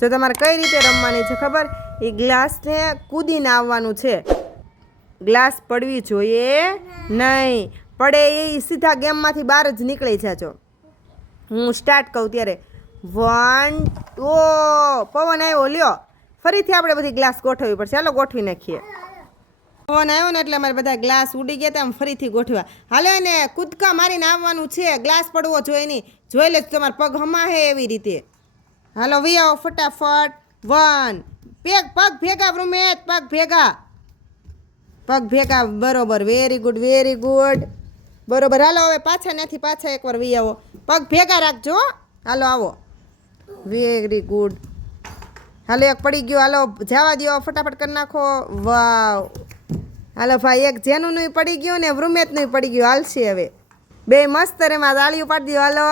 જો તમારે કઈ રીતે રમવાની છે ખબર, એ ગ્લાસને કૂદીને આવવાનું છે. ગ્લાસ પડવી જોઈએ નહીં. પડે એ સીધા ગેમમાંથી બહાર જ નીકળી જાજો. હું સ્ટાર્ટ કહું ત્યારે 1 ઓ પવન આવ્યો, લ્યો ફરીથી આપણે બધી ગ્લાસ ગોઠવવી પડશે. હાલો ગોઠવી નાખીએ. પવન આવ્યો ને એટલે અમારે બધા ગ્લાસ ઉડી ગયા હતા, ફરીથી ગોઠવા. હાલો એને કૂદકા મારીને આવવાનું છે. ગ્લાસ પડવો જોઈએ નહીં. જોઈ લે તમારે પગ હમાહે એવી રીતે. હાલો વી આવો ફટાફટ. 1 પગ ભેગા રૂમેશ, પગ ભેગા બરોબર. વેરી ગુડ બરોબર. હાલો હવે પાછા નથી, પાછા એકવાર વી આવો. પગ ભેગા રાખજો. હાલો આવો. Very good. હાલો એક પડી ગયો. હાલો જવા દો, ફટાફટ કરી નાખો. વાવ. હાલો ભાઈ એક જેનું પડી ગયું ને વૃમેશનું પડી ગયું. હાલશે હવે બે મસ્ત રેમાં તાળીઓ પાડી દો. હાલો